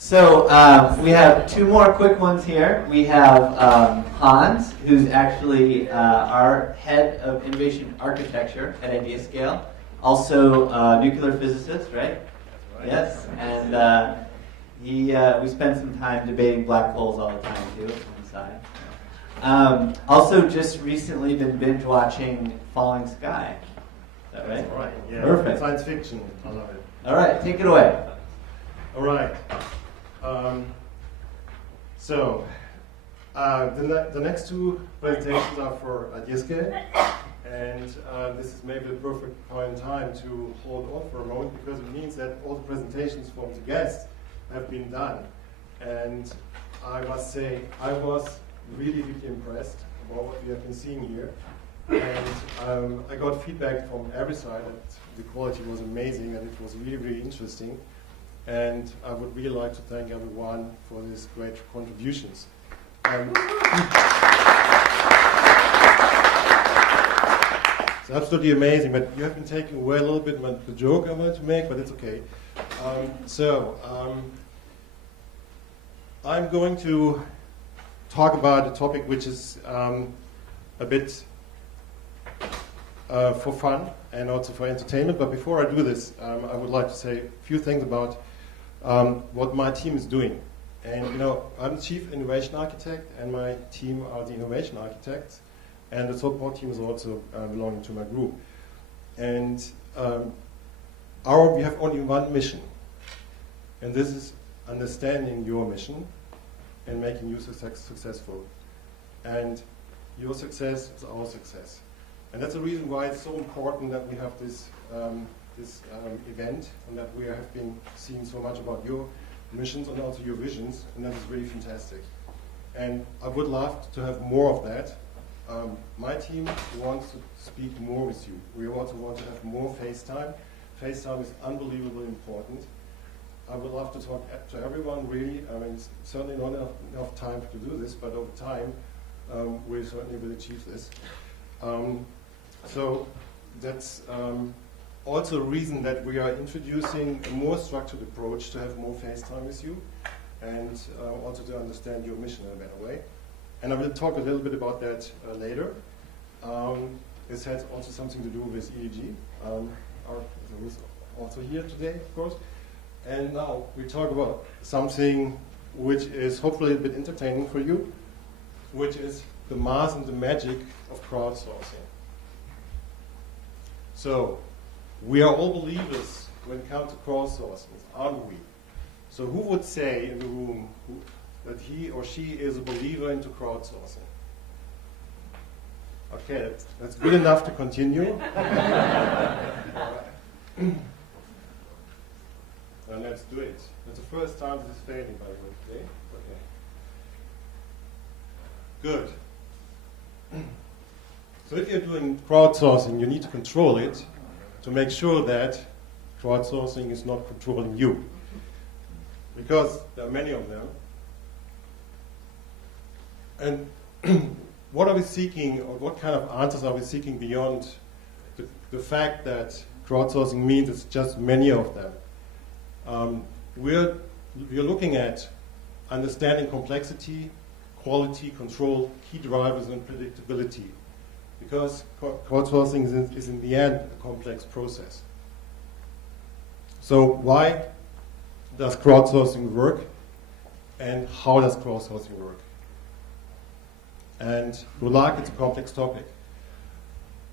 So we have two more quick ones here. We have Hans, who's actually our head of innovation architecture at IdeaScale, also a nuclear physicist, right? That's right. Yes, and we spend some time debating black holes all the time too on the side. Also, just recently been binge watching Falling Sky. Is that right? That's right. Yeah. Perfect. Science fiction. I love it. All right, take it away. All right. The next two presentations are for IdeaScale, and this is maybe the perfect point in time to hold on for a moment, because it means that all the presentations from the guests have been done. And I must say, I was really, really impressed about what we have been seeing here. And I got feedback from every side that the quality was amazing and it was really, really interesting. And I would really like to thank everyone for these great contributions. It's absolutely amazing, but you have been taking away a little bit of the joke I wanted to make, but it's okay. I'm going to talk about a topic which is a bit for fun and also for entertainment. But before I do this, I would like to say a few things about what my team is doing. And I'm the Chief Innovation Architect, and my team are the Innovation Architects, and the support team is also belonging to my group. And we have only one mission, and this is understanding your mission and making you successful. And your success is our success. And that's the reason why it's so important that we have this event, and that we have been seeing so much about your missions and also your visions, and that is really fantastic. And I would love to have more of that. My team wants to speak more with you. We also want to have more FaceTime. FaceTime is unbelievably important. I would love to talk to everyone, really. I mean, it's certainly not enough time to do this, but over time, we certainly will achieve this. So that's also a reason that we are introducing a more structured approach to have more FaceTime with you, and also to understand your mission in a better way. And I will talk a little bit about that later. This has also something to do with EEG. Who's also here today, of course. And now we talk about something which is hopefully a bit entertaining for you, which is the math and the magic of crowdsourcing. So, we are all believers when it comes to crowdsourcing, aren't we? So who would say in the room that he or she is a believer into crowdsourcing? Okay, that's good enough to continue. And let's do it. That's the first time this is failing, by the way, today. Okay. Good. So if you're doing crowdsourcing, you need to control it to make sure that crowdsourcing is not controlling you. Because there are many of them. And what are we seeking, or what kind of answers are we seeking beyond the fact that crowdsourcing means it's just many of them? We're looking at understanding complexity, quality, control, key drivers, and predictability. Because crowdsourcing is in the end a complex process. So why does crowdsourcing work, and how does crowdsourcing work? And good luck, it's a complex topic.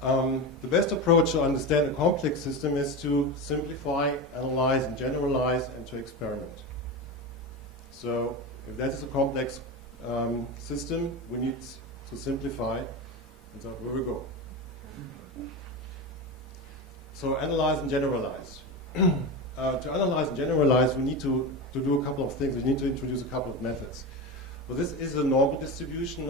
The best approach to understand a complex system is to simplify, analyze, and generalize, and to experiment. So if that is a complex system, we need to simplify. And so here we go. So analyze and generalize. To analyze and generalize, we need to do a couple of things. We need to introduce a couple of methods. So this is a normal distribution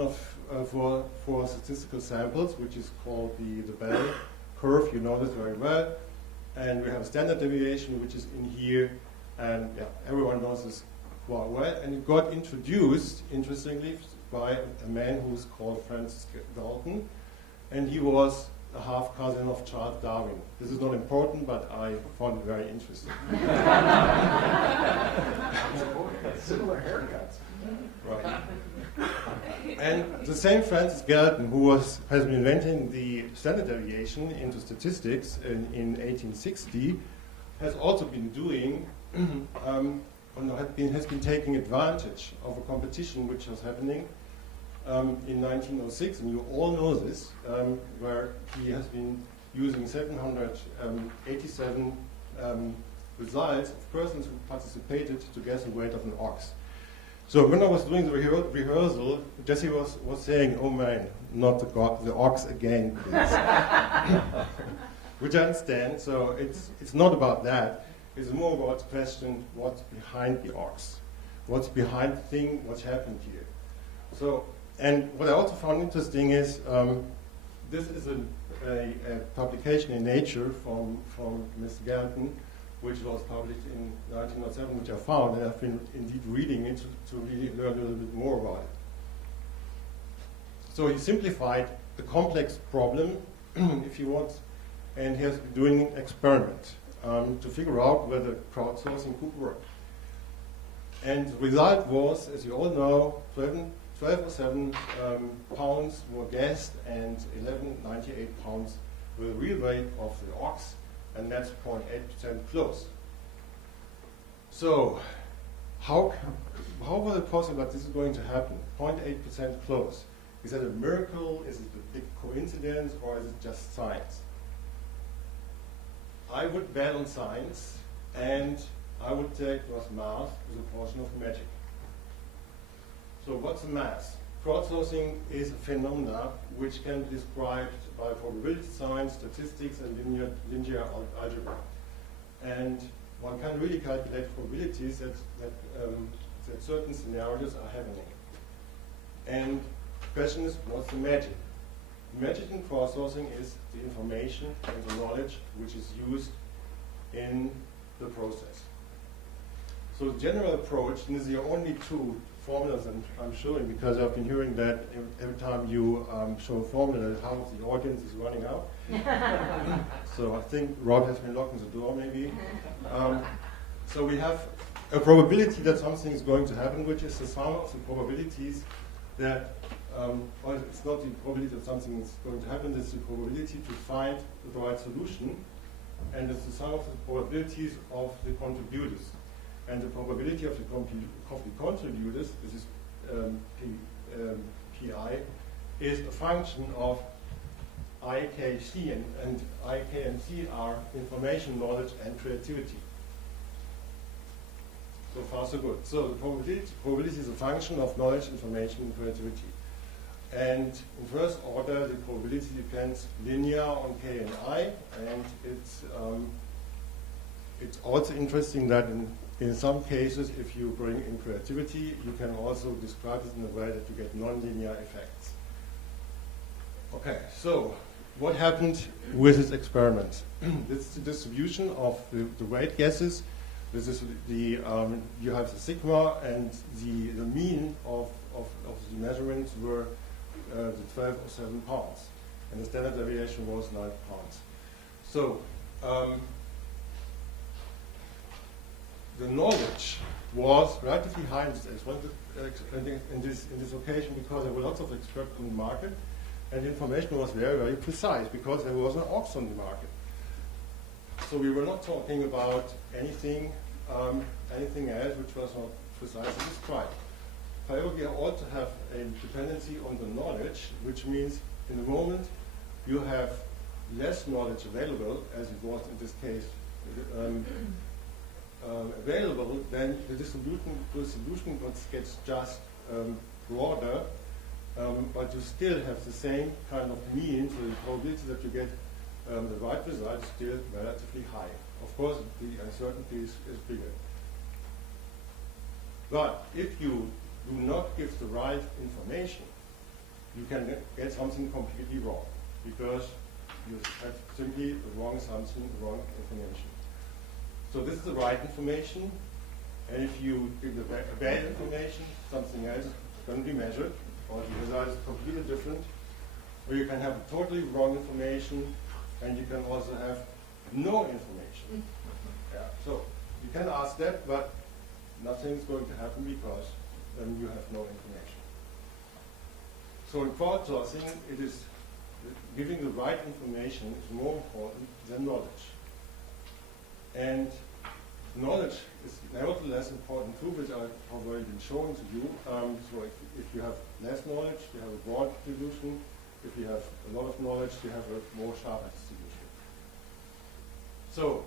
for statistical samples, which is called the Bell curve. You know this very well. And we have a standard deviation, which is in here. And yeah, everyone knows this quite well. And it got introduced, interestingly, by a man who's called Francis Galton. And he was a half-cousin of Charles Darwin. This is not important, but I found it very interesting. Similar haircuts. Right. And the same Francis Galton, who has been inventing the standard deviation into statistics in 1860, has also been doing, has been taking advantage of a competition which was happening in 1906, and you all know this, where he has been using 787 results of persons who participated to guess the weight of an ox. So when I was doing the rehearsal, Jesse was saying, "Oh man, not the ox again, please." Which I understand. So it's not about that. It's more about the question: what's behind the ox? What's behind the thing? What's happened here? So, and what I also found interesting is this is a publication in Nature from Mr. Galton, which was published in 1907, which I found, and I've been indeed reading it to really learn a little bit more about it. So he simplified the complex problem, if you want, and he has been doing an experiment to figure out whether crowdsourcing could work. And the result was, as you all know, 12 or 7 pounds were guessed, and 11.98 pounds were the real weight of the ox, and that's 0.8% close. So, how was it possible that this is going to happen? 0.8% close. Is that a miracle? Is it a big coincidence, or is it just science? I would bet on science, and I would take was math as a portion of magic. So what's a math? Crowdsourcing is a phenomena which can be described by probability science, statistics, and linear algebra. And one can really calculate probabilities that certain scenarios are happening. And the question is, what's the magic? The magic in crowdsourcing is the information and the knowledge which is used in the process. So the general approach, and these are the only 2 formulas I'm showing, because I've been hearing that every time you show a formula, how the audience is running out. So I think Rod has been locking the door, maybe. So we have a probability that something is going to happen, which is the sum of the probabilities that, well, it's not the probability that something is going to happen, it's the probability to find the right solution, and it's the sum of the probabilities of the contributors. And the probability of the contributors, this is PI, is a function of I, K, C, and I, K, and C are information, knowledge, and creativity. So far, so good. So the probability is a function of knowledge, information, and creativity. And in first order, the probability depends linear on K and I, and it's also interesting that in some cases, if you bring in creativity, you can also describe it in a way that you get nonlinear effects. Okay, so what happened with this experiment? This is the distribution of the weight guesses. This is the you have the sigma, and the mean of the measurements were the 12 or 7 pounds, and the standard deviation was 9 pounds. So the knowledge was relatively high in this occasion, because there were lots of experts on the market, and the information was very, very precise because there was an ox on the market. So we were not talking about anything else which was not precisely described. However, we also have a dependency on the knowledge, which means in the moment you have less knowledge available, as it was in this case, available, then the distribution gets just broader, but you still have the same kind of mean, so the probability that you get the right result is still relatively high. Of course, the uncertainty is bigger. But if you do not give the right information, you can get something completely wrong, because you have simply the wrong assumption, the wrong information. So this is the right information, and if you give the bad information, something else is going to be measured, or the result is completely different. Or you can have totally wrong information, and you can also have no information. Yeah. So you can ask that, but nothing's going to happen because you have no information. So in crowdsourcing, it is giving the right information is more important than knowledge. And knowledge is nevertheless important too, which I've already been showing to you. So if you have less knowledge, you have a broad distribution. If you have a lot of knowledge, you have a more sharper distribution. So,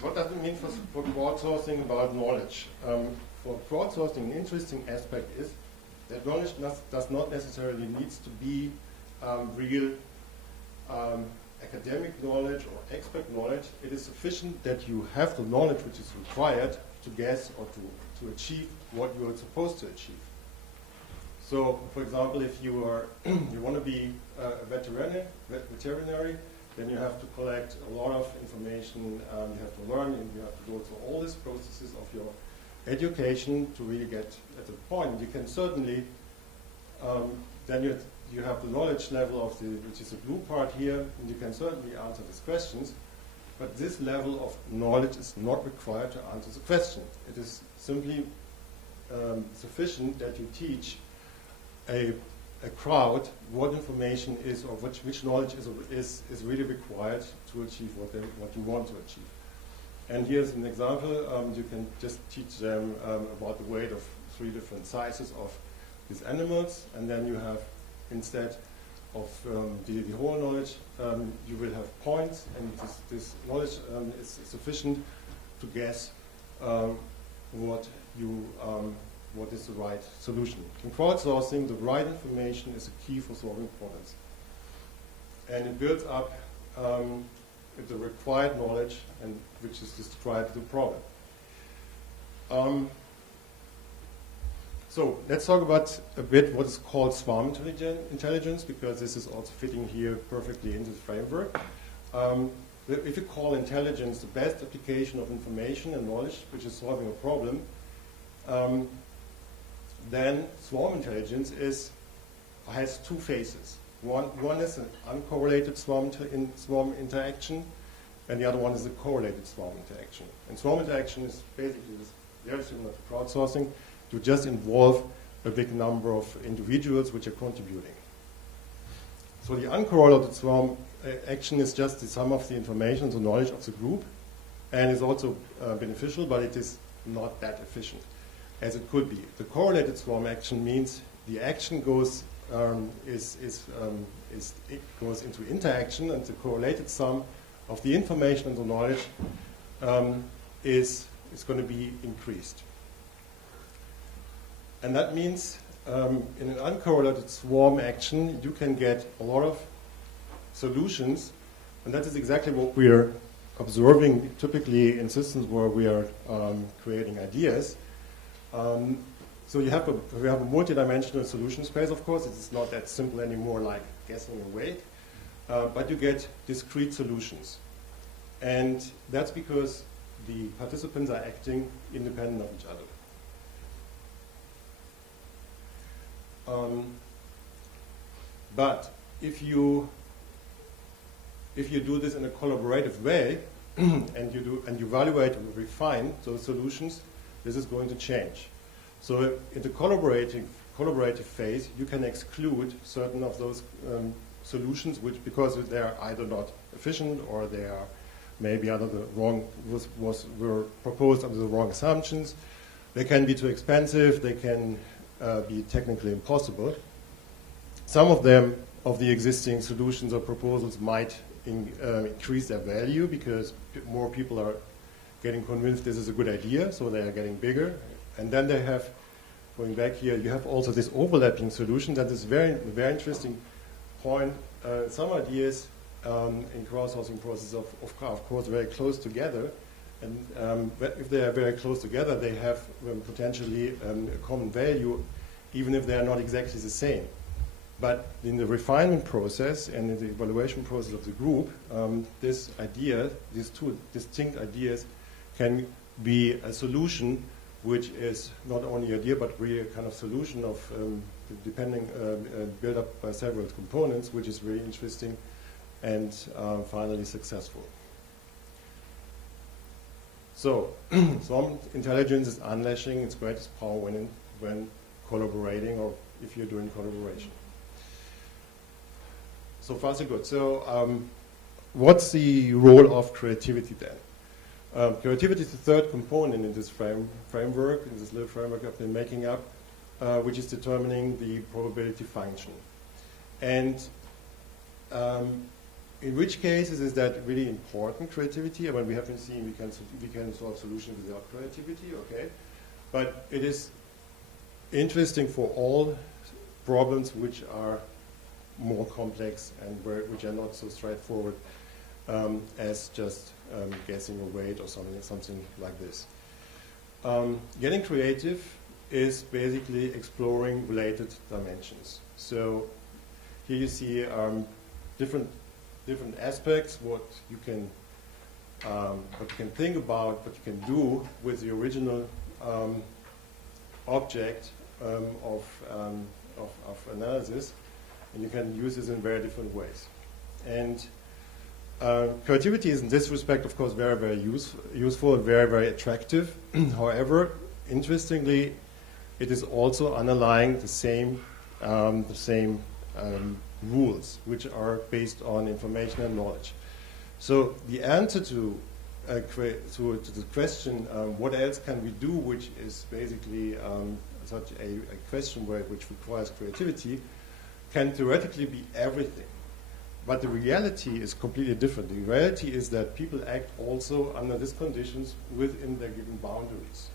what does it mean for crowdsourcing about knowledge? For crowdsourcing, an interesting aspect is that knowledge does not necessarily need to be real academic knowledge or expert knowledge. It is sufficient that you have the knowledge which is required to guess or to achieve what you are supposed to achieve. So, for example, if you are you want to be a veterinary, then you have to collect a lot of information. You have to learn, and you have to go through all these processes of your education to really get at the point. You can certainly then you have the knowledge level of which is the blue part here, and you can certainly answer these questions. But this level of knowledge is not required to answer the question. It is simply sufficient that you teach a crowd what information is, or which knowledge is really required to achieve what you want to achieve. And here's an example. You can just teach them about the weight of 3 different sizes of these animals, and then you have, instead of the whole knowledge, you will have points, and this knowledge is sufficient to guess what is the right solution. In crowdsourcing, the right information is a key for solving problems. And it builds up with the required knowledge, and which is described the problem. So let's talk about a bit what is called swarm intelligence, because this is also fitting here perfectly into the framework. If you call intelligence the best application of information and knowledge, which is solving a problem, then swarm intelligence has 2 phases. One is an uncorrelated swarm interaction, and the other one is a correlated swarm interaction. And swarm interaction is basically very similar to crowdsourcing. You just involve a big number of individuals which are contributing. So the uncorrelated swarm action is just the sum of the information, the knowledge of the group, and is also beneficial, but it is not that efficient as it could be. The correlated swarm action means the action goes goes into interaction, and the correlated sum of the information and the knowledge is going to be increased. And that means in an uncorrelated swarm action, you can get a lot of solutions, and that is exactly what we are observing typically in systems where we are creating ideas. So we have a multidimensional solution space, of course. It's not that simple anymore, like guessing a weight, but you get discrete solutions. And that's because the participants are acting independent of each other. But if you do this in a collaborative way, and you evaluate and refine those solutions, this is going to change. So in the collaborative phase, you can exclude certain of those solutions, because they are either not efficient or they are maybe under the wrong were proposed under the wrong assumptions. They can be too expensive. They can be technically impossible. Some of them, of the existing solutions or proposals, might increase their value because more people are getting convinced this is a good idea, so they are getting bigger. And then they have, going back here, you have also this overlapping solution. That is a very interesting point. Some ideas in crowdsourcing process of course very close together, and if they are very close together, they have potentially a common value, even if they are not exactly the same. But in the refinement process and in the evaluation process of the group, these 2 distinct ideas can be a solution which is not only an idea, but really a kind of solution of built up by several components, which is really interesting and finally successful. So, some intelligence is unleashing its greatest power when collaborating, or if you're doing collaboration. So far, so good. So, what's the role of creativity then? Creativity is the third component in this framework, in this little framework I've been making up, which is determining the probability function. And in which cases is that really important, creativity? I mean, we have been seeing we can solve solutions without creativity, okay? But it is interesting for all problems which are more complex and which are not so straightforward as just guessing a weight or something like this. Getting creative is basically exploring related dimensions. So here you see different aspects, what you can think about, what you can do with the original object of analysis, and you can use this in very different ways. And creativity is in this respect, of course, very, very useful and very, very attractive. However, interestingly, it is also underlying the same rules, which are based on information and knowledge. So the answer to the question, what else can we do, which is basically such a question which requires creativity, can theoretically be everything. But the reality is completely different. The reality is that people act also under these conditions within their given boundaries.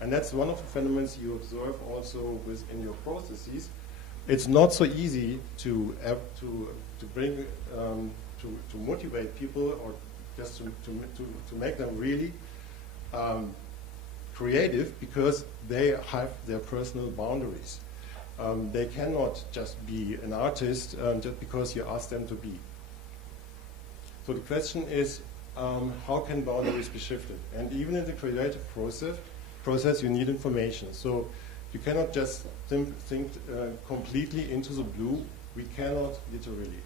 And that's one of the phenomena you observe also within your processes. It's not so easy to bring to motivate people, or just to make them really creative, because they have their personal boundaries. They cannot just be an artist just because you ask them to be. So the question is, how can boundaries be shifted? And even in the creative process, you need information. So you cannot just think completely into the blue. We cannot literally.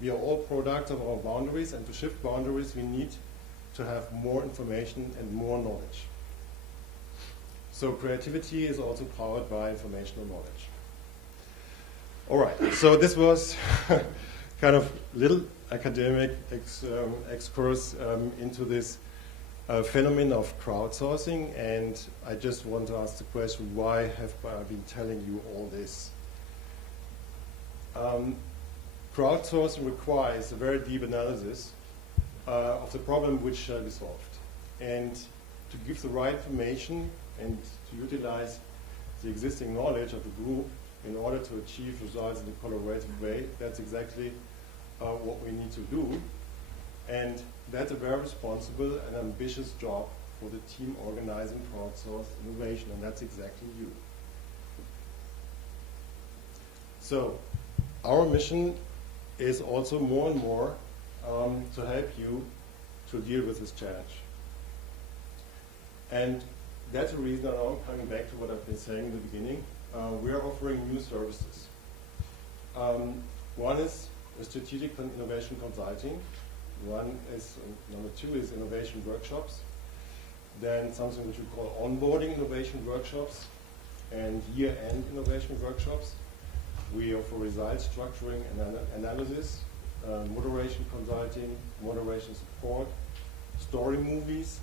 We are all products of our boundaries, and to shift boundaries, we need to have more information and more knowledge. So creativity is also powered by informational knowledge. All right, so this was kind of little academic excursus into this phenomenon of crowdsourcing, and I just want to ask the question, why have I been telling you all this? Crowdsourcing requires a very deep analysis of the problem which shall be solved, and to give the right information and to utilize the existing knowledge of the group in order to achieve results in a collaborative way. That's exactly what we need to do. And that's a very responsible and ambitious job for the team organizing crowdsourced innovation, and that's exactly you. So our mission is also more and more to help you to deal with this challenge. And that's the reason that I'm coming back to what I've been saying in the beginning. We are offering new services. One is strategic innovation consulting. Number two is innovation workshops. Then something which we call onboarding innovation workshops and year-end innovation workshops. We offer results structuring and analysis, moderation consulting, moderation support, story movies,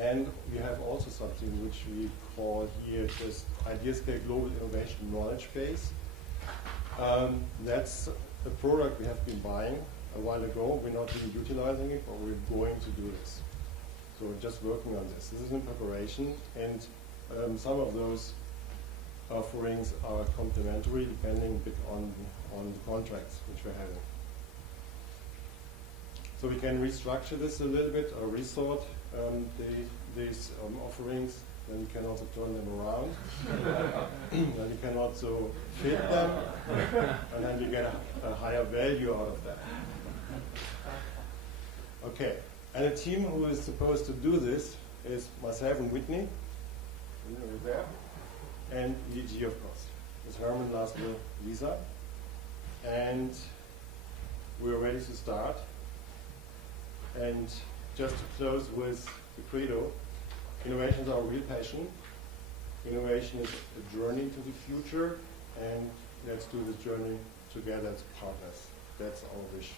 and we have also something which we call here just IdeaScale Global Innovation Knowledge Base. That's a product we have been buying a while ago. We're not really utilizing it, but we're going to do this. So we're just working on this. This is in preparation, and some of those offerings are complementary depending a bit on the contracts which we're having. So we can restructure this a little bit or resort these offerings, then you can also turn them around. Then you can also fit them, and then you get a higher value out of that. Okay, and a team who is supposed to do this is myself and Whitney, over there, and EG, of course. It's Herman, Laszlo, Lisa. And we're ready to start. And just to close with the credo. Innovation is our real passion. Innovation is a journey to the future, and let's do this journey together as partners. That's our wish.